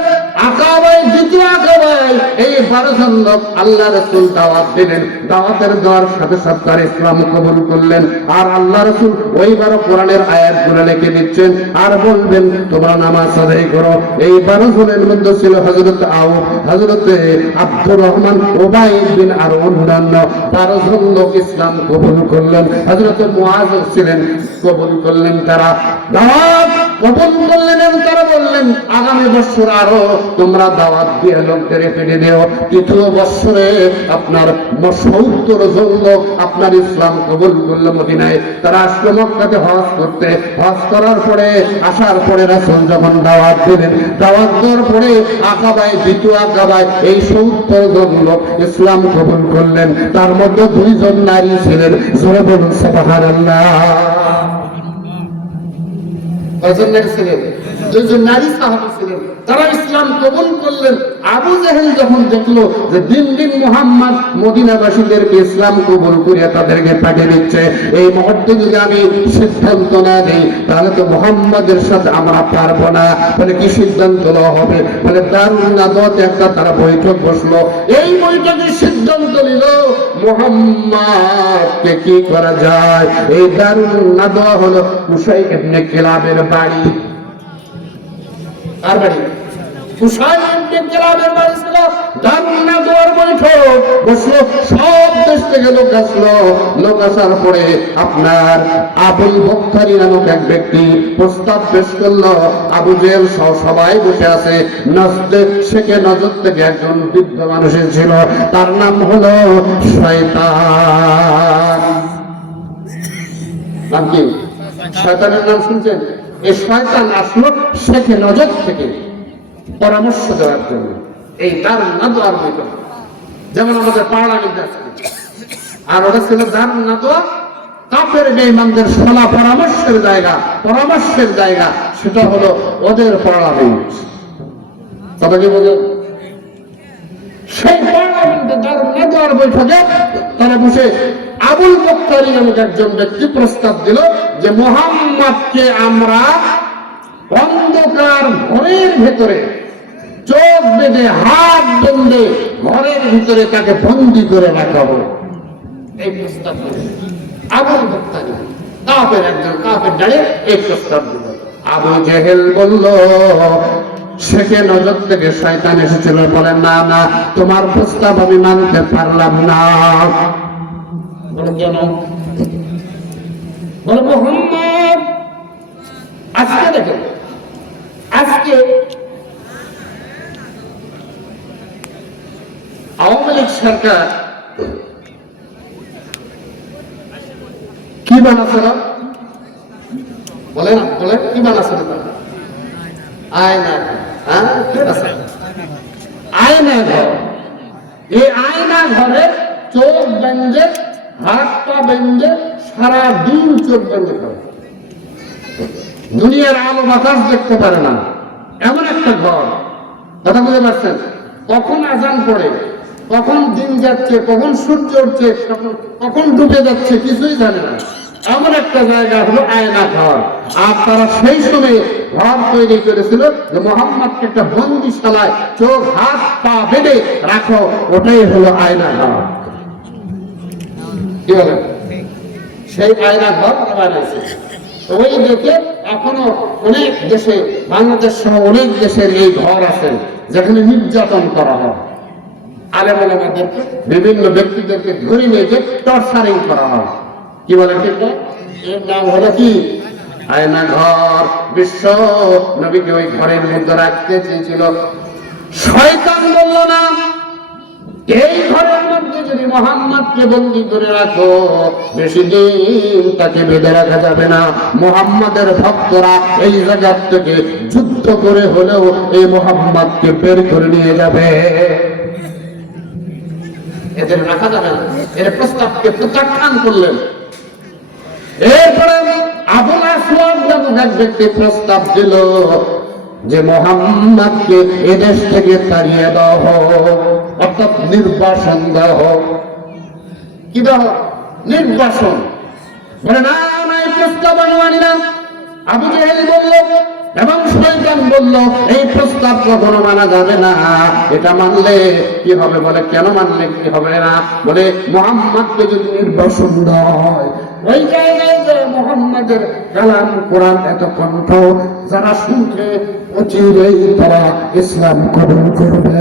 আকাবায়, দ্বিতীয় আকাবায় এই 12 জন লোক আল্লাহ রাসূল দাওয়াত দিলেন। দাওয়াতের দেওয়ার সাথে সাথে তারা ইসলাম কবুল করলেন। আর আল্লাহ রাসূল ওইবারও কোরআনের আয়াতগুলো লিখে দিচ্ছেন আর বলবেন তোমরা নামাজ আদায় করো। এই 12 জনের মধ্যে ছিল হযরত আউফ, হযরত আব্দুর রহমান, ওবাইদ বিন আর অন্যান্য 12 জন লোক ইসলাম কবুল করলেন। হযরত মুআজ ছিলেন, কবুল করলেন। তারা দাওয়াত কবুল করলেন। তারা বললেন আগামী বছর আরো তোমরা দাওয়াত দিয়ে লোকদের ফিরে দিও। তৃতীয় বছরে আপনার 70 জন লোক আপনার ইসলাম কবুল করলো মদিনায়। তারা আসলো মক্কাতে হজ করতে। হজ করার পরে আসার পরে রাসূল যখন দাওয়াত দিলেন, দাওয়াত দেওয়ার পরে আকাবায়, দ্বিতীয় আকাবায় এই 70 জন লোক ইসলাম কবুল করলেন। তার মধ্যে 2 জন নারী ছিলেন। জোরে বলুন সুবহানাল্লাহ। ছিলেন 2 জন নারী সাহাবী ছিলেন, তারা ইসলাম কবুল করলেন। আবু জেহেল যখন দেখলো যে দিন দিন মুহাম্মদ মদিনাবাসীদেরকে ইসলাম কবুল করে তাদেরকে পাঠিয়ে দিচ্ছে, এই মুহূর্তে যদি আমি সিদ্ধান্ত না নিই তাহলে তো মুহাম্মদের সাথে আমরা পারবো না। বলে কি সিদ্ধান্ত নেওয়া হবে? বলে দারুন নাদওয়াতে একটা তারা বৈঠক বসলো। এই বৈঠকে সিদ্ধান্ত নিল মুহাম্মদকে কি করা যায়। এই দারুন নাদওয়া হলো কুসাই ইবনে কিলাবের বাড়ি। আর বাড়ি কুসাই ইবনে কিলাবের বাড়ি ছিল। দারুন নাদওয়ার বৈঠক বসলো, সব দেশ থেকে লোক আসলো। লোক আসার পরে আপনার আবুল বক্তারি নামক এক ব্যক্তি প্রস্তাব পেশ করলো। আবু জেহেল সহ সবাই বসে আছে। নজদে শেখে নজদ থেকে একজন বৃদ্ধ মানুষ ছিল, তার নাম হলো শয়তান। নাম কি? শয়তানের নাম শুনছেন? এই শয়তান আসলো শেখে নজদ থেকে পরামর্শ দেওয়ার জন্য। এই দারুন নাদওয়ার বৈঠক যেমন আমাদের পার্লামেন্ট আছে, আর ওটা ছিল জান্নাত কাফের বেঈমানদের শোনা পরামর্শের জায়গা, সেটা হলো ওদের পার্লামেন্ট। কথা কি বলেন? সেই পার্লামেন্টে দারুণ বৈঠকে তারা বসে আবুল বক্তারি নামক একজন ব্যক্তি প্রস্তাব দিল যে মুহাম্মদকে আমরা অন্ধকার ঘরের ভেতরে চোখ বেঁধে হাত বেঁধে ঘরের ভিতরে তাকে বন্দী করে রাখাবো। এই প্রস্তাব আবুল বক্তারি একজন কাফের দাঁড়িয়ে এই প্রস্তাব দিল। আবু জেহেল বলল, শেখে নজর থেকে শয়তান এসেছিল, বলেন না না, তোমার প্রস্তাব আমি মানতে পারলাম না। কেন? বলে মুহাম্মদ, আজকে দেখেন, আজকে আওয়ামী লীগ সরকার কি বানাচ্ছিল? বলেন বলেন, কি বানাচ্ছিল? আয়না, আয়না ঘর। এই আয়না ঘরে চোখ বেঁধে, হাত পা বেঁধে সারা দিন চোখ বেঁধে করে, দুনিয়ার আলো বাতাস দেখতে পারে না, এমন একটা ঘর। কথা বুঝতে পারছেন? কখন আজান পড়ে, কখন দিন যাচ্ছে, কখন সূর্য উঠছে, কখন ডুবে যাচ্ছে, কিছুই জানে না। এমন একটা জায়গা হলো আয়না ঘর। আর তারা সেই সময় ঘর তৈরি করেছিল যে মুহাম্মদকে একটা বন্দিশালায় চোখ হাত পা বেঁধে রাখো, ওটাই হলো আয়না ঘর। কি বলেন? সেই আয়না ঘর বানাইছে। ওই দেখে এখনো অনেক দেশে, বাংলাদেশ সহ অনেক দেশের এই ঘর আছে যেখানে নির্যাতন করা হয়। আলেম ওলামাদেরকে, বিভিন্ন ব্যক্তিদেরকে ধরে নিয়ে যে টর্চারিং করা হয়। কি বলে? ঠিক না? এর নাম হলো কি? আয়না ঘর। বিশ্ব নবীকে ওই ঘরের মধ্যে রাখতে চেয়েছিল। শয়তান বলল না, এই ঘরের মধ্যে যদি মুহাম্মদকে বন্দী করে রাখো, বেশি দিন তাকে বেঁধে রাখা যাবে না। মুহাম্মদের ভক্তরা এই জায়গা থেকে যুদ্ধ করে হলেও এই মুহাম্মদকে বের করে নিয়ে যাবে, এদের রাখা যাবে না। এর প্রস্তাবকে প্রত্যাখ্যান করলেন। এরপরে আবুল আসওয়াদ নামক এক ব্যক্তি প্রস্তাব দিল যে মুহাম্মদকে এদেশ থেকে তাড়িয়ে দেওয়া হোক, অর্থাৎ নির্বাসন দেওয়া হোক। কি দেওয়া? নির্বাসন। বলে না না, এই প্রস্তাব আমি মানি না। আবু জেহেল বলল এবং শয়তান বলল, এই প্রস্তাব কখনো মানা যাবে না। এটা মানলে কি হবে? বলে কেন মানলে কি হবে না? বলে মুহাম্মদকে যদি নির্বাসন দেওয়া হয়, ওই জায়গায় যে মুহাম্মদের কালাম কোরআন এত কণ্ঠ যারা শুনছে, অচিরেই তারা ইসলাম কবুল করবে,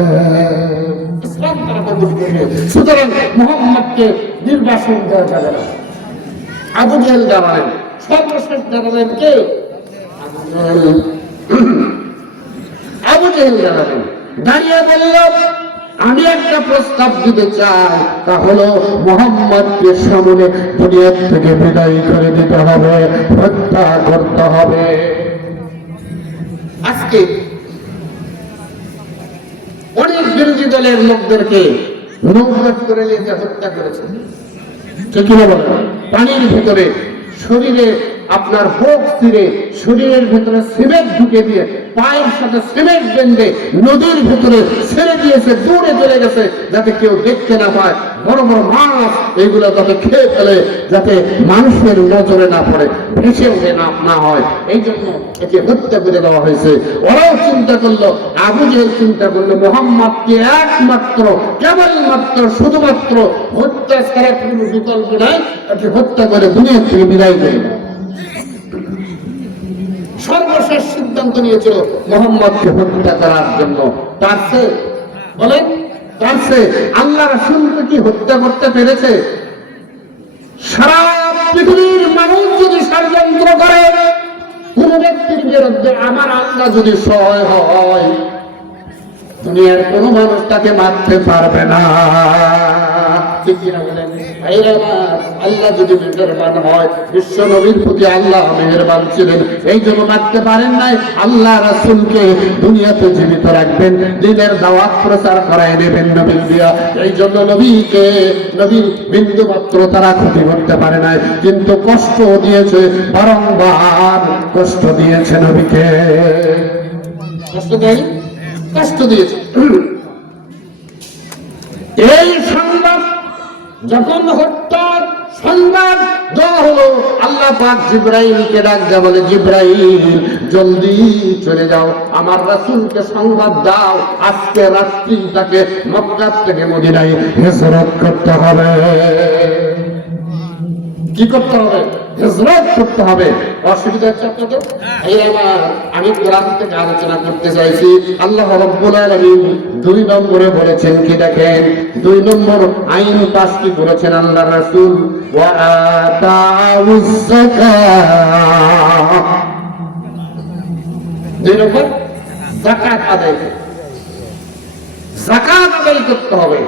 ইসলাম তারা কবুল করবে। সুতরাং মুহাম্মদকে নির্বাসন দেওয়া যাবে না। আবু জেহেল দাঁড়ালেন, সর্বশেষ দাঁড়ালেন কে? আবু জেহেল দাঁড়ালেন, দাঁড়িয়ে বলল, আমি একটা প্রস্তাব দিতে চাই, তা হলো মুহাম্মদকে সামনে দুনিয়ার থেকে বিদায় করে দিতে হবে, হত্যা করতে হবে। আজকে অনেক বিরোধী দলের লোকদেরকে নৌকাট করে নিয়ে হত্যা করেছে। ঠিক কিনা বলেন? পানির ভিতরে শরীরে আপনার বুক ছিঁড়ে, শরীরের ভিতরে সিমেন্ট ঢুকে দিয়ে, পায়ের সাথে সিমেন্ট বেঁধে নদীর ভিতরে ছেড়ে দিয়েছে, দূরে চলে গেছে যাতে কেউ দেখতে না পায়। বড় বড় মাছ এগুলো যাতে খেয়ে ফেলে, যাতে মানুষের নজরে না পড়ে, ভেসে উঠে না হয়, এই জন্য একে হত্যা করে দেওয়া হয়েছে। ওরাও চিন্তা করলো, আবু জেহেল চিন্তা করলো, মুহাম্মদকে একমাত্র কেবলমাত্র শুধুমাত্র হত্যা ছাড়া কোনো বিকল্প নাই, একে হত্যা করে দুনিয়া থেকে বিদায় করে। সর্বশেষ সিদ্ধান্ত নিয়েছিল মুহাম্মদকে হত্যা করার জন্য। তার চেয়ে বলেন, তার চেয়ে আল্লাহ রাসূলকে কি হত্যা করতে পেরেছে? সারা পৃথিবীর মানুষ যদি ষড়যন্ত্র করে কোন ব্যক্তির বিরুদ্ধে, আমার আল্লাহ যদি সহায় হয়, দুনিয়ার কোন মানুষ তাকে মারতে পারবে না। ঠিক কিনা বলেন? আল্লাহ যদি মেহেরবান হয়, বিশ্ব নবীর প্রতি আল্লাহ মেহেরবান ছিলেন, এই জন্য মারতে পারেন নাই। আল্লাহ রাসূলকে দুনিয়াতে জীবিত রাখবেন, দ্বীনের দাওয়াত প্রচার করায় নেবেন নবী দিয়া। এই জন্য নবীকে, নবীর বিন্দু মাত্র তারা ক্ষতি করতে পারে নাই, কিন্তু কষ্ট দিয়েছে, বারংবার কষ্ট দিয়েছে নবীকে, কষ্ট দেয়নি, কষ্ট দিয়েছে। এই সংবাদ যখন হত্যার সংবাদ দেওয়া হলো, আল্লাহ পাক জিবরাইলকে ডাক দেয়া বলে, জিবরাইল জলদি চলে যাও, আমার রাসূলকে সংবাদ দাও, আজকে রাত্রি তাকে মক্কা থেকে মদিনায় হিজরত করতে হবে। কি করতে হবে? হিজরত করতে হবে। অসুবিধা হচ্ছে আপনাদের? আমি কোরআন থেকে আলোচনা করতে চাইছি। আল্লাহ রাব্বুল আলামিন 2 নম্বরে বলেছেন কি দেখেন, 2 নম্বর আইন পাস কি করেছেন আল্লাহ রাসূল, ওয়া আতাউজ যাকাত। 2 নম্বর যাকাত আদায়, যাকাত আদায় করতে হবে।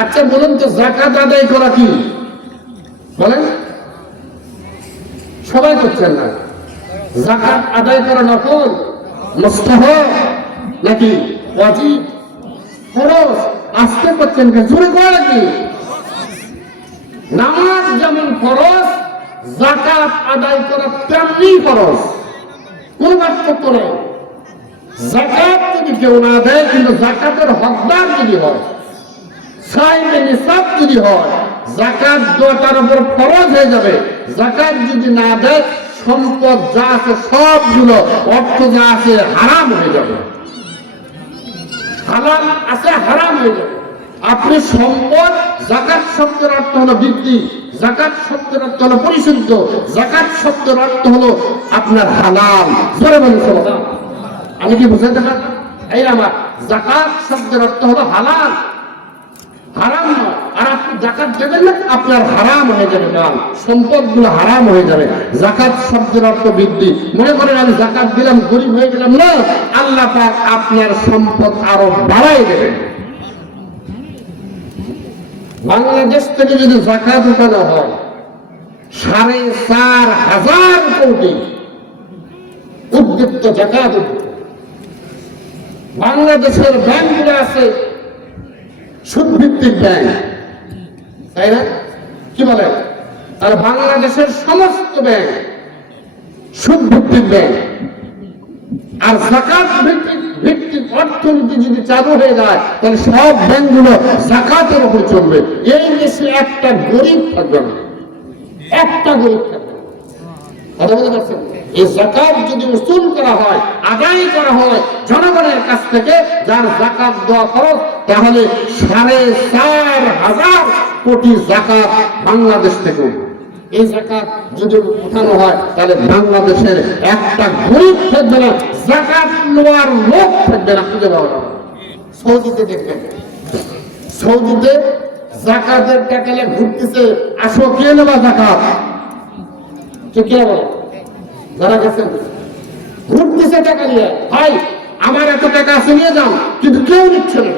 আচ্ছা বলুন তো, যাকাত আদায় করা কি বলেন? সবাই করছেন না। যাকাত আদায় করা নফল, মুস্তাহাব নাকি ওয়াজিব, ফরজ? আজকে করছেন কেন? জোরে করে নাকি? নামাজ যেমন ফরজ, যাকাত আদায় করা তেমনি ফরজ, কোন পার্থক্য নেই। যাকাত যদি কেউ না দেয়, কিন্তু যাকাতের হকদার যদি হয়, সাইবে নিসাব যদি হয়, যাকাত দেওয়ার উপর ফরজ হয়ে যাবে। যাকাত যদি না দেয়, সম্পদ যা আছে সবগুলো, অর্থ যা আছে হারাম হয়ে যাবে, হালাল আছে হারাম হয়ে যাবে। আপনি সম্পদ, যাকাত শব্দের অর্থ হলো বৃদ্ধি, যাকাত শব্দের অর্থ হলো পরিশুদ্ধ, যাকাত শব্দের অর্থ হলো আপনার হালাল। জোরে বলুন সুবহানাল্লাহ। আমি কি বুঝাতে পারি? এই আমার যাকাত শব্দের অর্থ হলো হালাল, হারাম নয়। আর আপনি যাকাত দেবেন না, আপনার হারাম হয়ে যাবে, মাল সম্পদ গুলো হারাম হয়ে যাবে। যাকাত শব্দের অর্থ বৃদ্ধি। মনে করেন আমি যাকাত দিলাম, গরিব হয়ে গেলাম না, আল্লাহ পাক আপনার সম্পদ আরো বাড়াই দেবেন। বাংলাদেশ থেকে যদি যাকাত উঠানো হয় 4,500 কোটি উদ্বৃত্ত যাকাত। বাংলাদেশের ব্যাংকগুলো আছে সুদভিত্তিক ব্যাংক, তাই না? কি বলে? আর বাংলাদেশের সমস্ত ব্যাংক সুদভিত্তিক ব্যাংক। আর যাকাত ভিত্তিক অর্থনীতি যদি চালু হয়ে যায়, তাহলে সব ব্যাংকগুলো যাকাতের উপর চলবে। এই দেশে একটা গরিব থাকবে না, একটা গরিব থাকবে না। কথা বলতে পারছেন? এই যাকাত যদি উসুল করা হয়, আদায় করা হয় জনগণের কাছ থেকে, যার যাকাত দেওয়া খরচ, তাহলে 4,500 কোটি যাকাত বাংলাদেশ থেকে। এই যাকাত যদি উঠানো হয়, তাহলে বাংলাদেশের একটা গরিব থাকবে না, যাকাত নেওয়ার লোক থাকবে না, খুঁজে পাওয়া যাবে। সৌদিতে দেখবেন, সৌদিতে যাকাতের টাকা ঘুরতেছে, আসো কে নেবা যাকাত, কে বলো? যারা গেছেন ঘুরতেছে টাকা নিয়ে, ভাই আমার এত টাকা আছে নিয়ে যাও, কিন্তু কেউ নিচ্ছে না।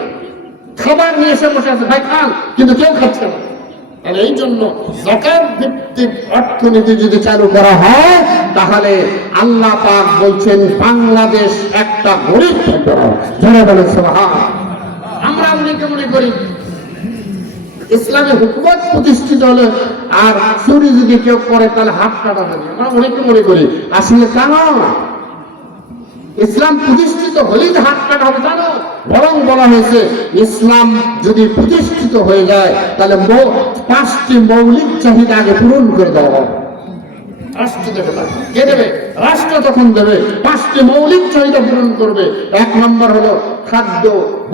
খাবার নিয়ে এসে বসে আছে, ভাই খান, কিন্তু কেউ খাচ্ছে না। তাহলে এই জন্য যাকাত ভিত্তিক অর্থনীতি যদি চালু করা হয়, তাহলে আল্লাহ পাক বলছেন বাংলাদেশ একটা গরিব থাকবে না। যারা বলে সুবহানাল্লাহ। আমরা অনেকে মনে করি ইসলামে হুকুমত প্রতিষ্ঠিত হলে আর চুরি যদি কেউ করে তাহলে হাত কাটা যাবে, আমরা অনেকে মনে করি। আসলে কেন ইসলাম প্রতিষ্ঠিত হলেই হাত কাটা হবে জানো? বরং বলা হয়েছে ইসলাম যদি প্রতিষ্ঠিত হয়ে যায়, তাহলে 5টি মৌলিক চাহিদা আগে পূরণ করে দেওয়া হবে। রাষ্ট্র দেবে না, কে দেবে? রাষ্ট্র তখন দেবে। 5টি মৌলিক চাহিদা পূরণ করবে। 1 নম্বর হলো খাদ্য,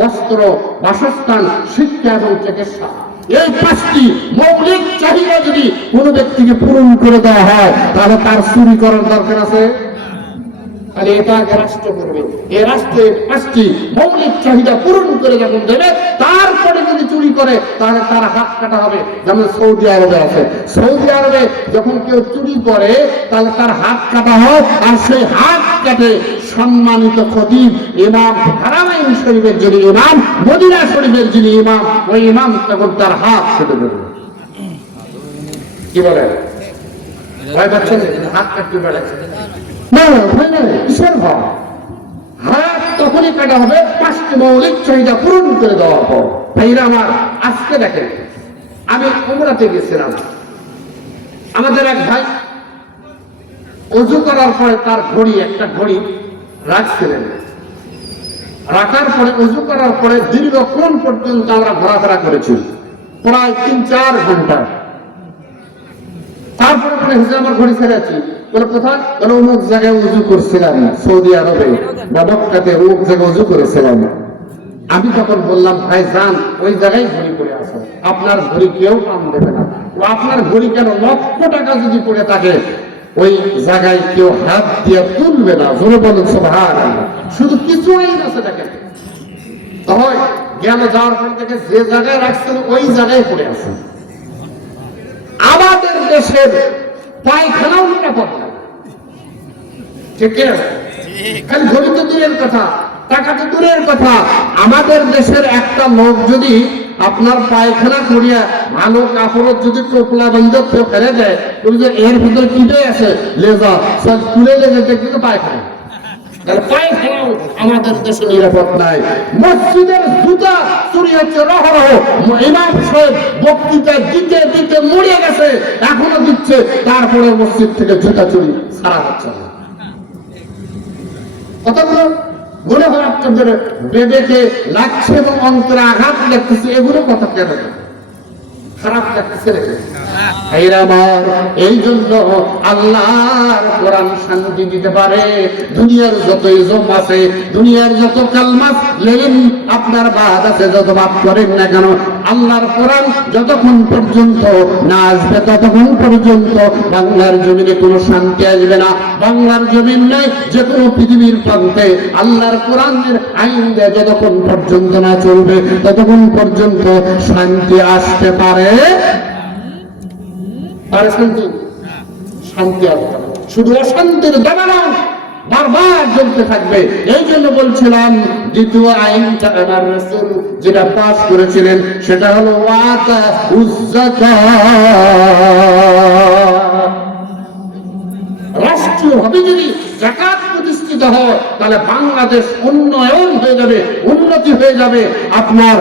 বস্ত্র, বাসস্থান, শিক্ষা এবং চিকিৎসা। এই 5টি মৌলিক চাহিদা যদি কোনো ব্যক্তিকে পূরণ করে দেওয়া হয়, তাহলে তার চুরি করার দরকার আছে? তাহলে এটা রাষ্ট্র করবে। এই রাষ্ট্রের 5টি মৌলিক চাহিদা পূরণ করে যখন দেবে, তারপরে যদি চুরি করে তাহলে তার হাত কাটা হবে। যেমন সৌদি আরবে আছে, সৌদি আরবে যখন কেউ চুরি করে তাহলে তার হাত কাটা হয়, আর সেই হাত কাটে সম্মানিত খতিব ইমাম হারামাইন শরীফের যিনি ইমাম, মদিনা শরীফের যিনি ইমাম, ওই ইমাম তখন তার হাত কেটে দেবে। কি বলে ভয় পাচ্ছেন? হাত কাটতে পারে না, ভয় নাই। কিসের ভয়? হাত তখনই কাটা হবে 5টি মৌলিক চাহিদা পূরণ করে দেওয়ার পর। ভাইরা আমার, আজকে দেখেন, আমি উমরাতে গেছিলাম। আমাদের এক ভাই ওযু করার পরে তার একটা ঘড়ি রাখছিলেন। রাখার পরে ওযু করার পরে দীর্ঘক্ষণ পর্যন্ত আমরা ঘোরাফেরা করেছি, প্রায় 3-4 ঘন্টা। তারপরে বলে, হুজুর আমার ঘড়ি ছেড়ে আছি। বলে কোথায়? বলে অমুক জায়গায় ওযু করছিলাম, সৌদি আরবে বা মক্কাতে অমুক জায়গায় ওযু করেছিলাম। আমি তখন বললাম, ভাই যান, ওই জায়গায় ঘড়ি পড়ে আছে, আপনার ঘড়ি কেউ কাম দেবে না। আপনার ঘড়ি কেন, লক্ষ টাকা যদি পড়ে থাকে ওই জায়গায় কেউ হাত দিয়ে তুলবে না। জোরে বলুন সুবহানাল্লাহ। শুধু কিছু আইন আছে দেখেন, তখন জ্ঞান যাওয়ার পর থেকে যে জায়গায় রাখছেন ওই জায়গায় পড়ে আছে। আমাদের দেশের পায়খানাও নিরাপদ না, ঠিক আছে? খালি ঘড়ি তো দূরের কথা, টাকা তো দূরের কথা। আমাদের দেশের একটা লোক যদি আপনার পায়খানা করিয়া ভালো কাপড় যদি টোপলা বন্ধ ফেলে দেয়, যে এর ভিতরে কি আছে, লেজা সব তুলে লেগে দেখবে তো পায়খানা। পায়খানাও আমাদের দেশে নিরাপদ নাই। মসজিদের জুতা চুরি হচ্ছে রহরহ। ইমাম সাহেব বক্তৃতা দিতে দিতে মরে গেছে, এখনো দিচ্ছে, তারপরে মসজিদ থেকে জুতা চুরি ছাড়া হচ্ছে না। কতগুলো মনে হয় আপনাদের বেদেকে লাগছে এবং অন্তরে আঘাত লাগতেছে, এগুলো কথা কেন খারাপ লাগতেছে রেখে? এই জন্য আল্লাহর কোরআন শান্তি দিতে পারে। দুনিয়ার যত ইজম আছে, দুনিয়ার যত কালমা লেন আপনার বাদ আছে, যত বাদ করেন না কেন, আল্লাহর কোরআন যতক্ষণ পর্যন্ত না আসবে ততক্ষণ পর্যন্ত বাংলার জমিনে কোনো শান্তি আসবে না। বাংলার জমিন নয়, যে কোনো পৃথিবীর প্রান্তে আল্লাহর কোরআনের আইন দিয়ে যতক্ষণ পর্যন্ত না চলবে ততক্ষণ পর্যন্ত শান্তি আসতে পারে। শান্তি আসবে, শুধু অশান্তির দাবানল বারবার চলতে থাকবে। এই জন্য বলছিলাম, দ্বিতীয় আইনটা আমার রাসূল যেটা পাস করেছিলেন সেটা হলো রাষ্ট্রীয়ভাবে যদি যাকাত প্রতিষ্ঠিত হয় তাহলে বাংলাদেশ উন্নয়ন হয়ে যাবে, উন্নতি হয়ে যাবে। আপনার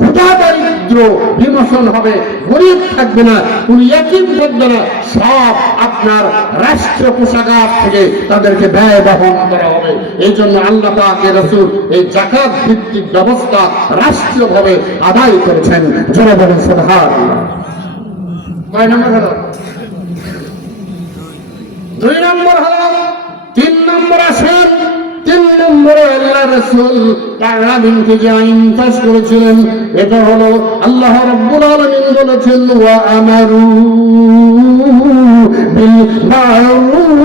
ক্ষুধা দারিদ্র বিমোচন হবে, গরিব থাকবে না, কোন ইয়াতীম থাকবে না, সব আপনার রাষ্ট্র কোষাগার থেকে তাদেরকে ব্যয় বহন করা হবে। এই জন্য আল্লাহ পাকের রাসূল এই যাকাত ভিত্তিক ব্যবস্থা রাষ্ট্রীয়ভাবে আদায় করেছেন। যারা বলেন সুবহানাল্লাহ। কয় নম্বর হলো? 2 নম্বর হলো, 3 নম্বর আসেন। 3 নম্বরে আল্লাহ রাসূল পার্লামেন্টে যে আইন পাস করেছিলেন এটা হলো, আল্লাহ রাব্বুল আলামিন বলেছেন, ওয়া আমারু বিল মারুফ।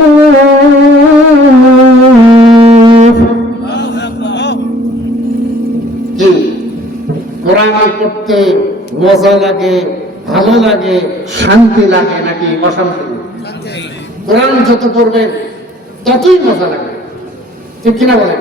কি কোরআন পড়তে মজা লাগে, ভালো লাগে, শান্তি লাগে নাকি অশান্তি? কোরআন যত পড়বে ততই মজা লাগে, ঠিক কিনা বলেন?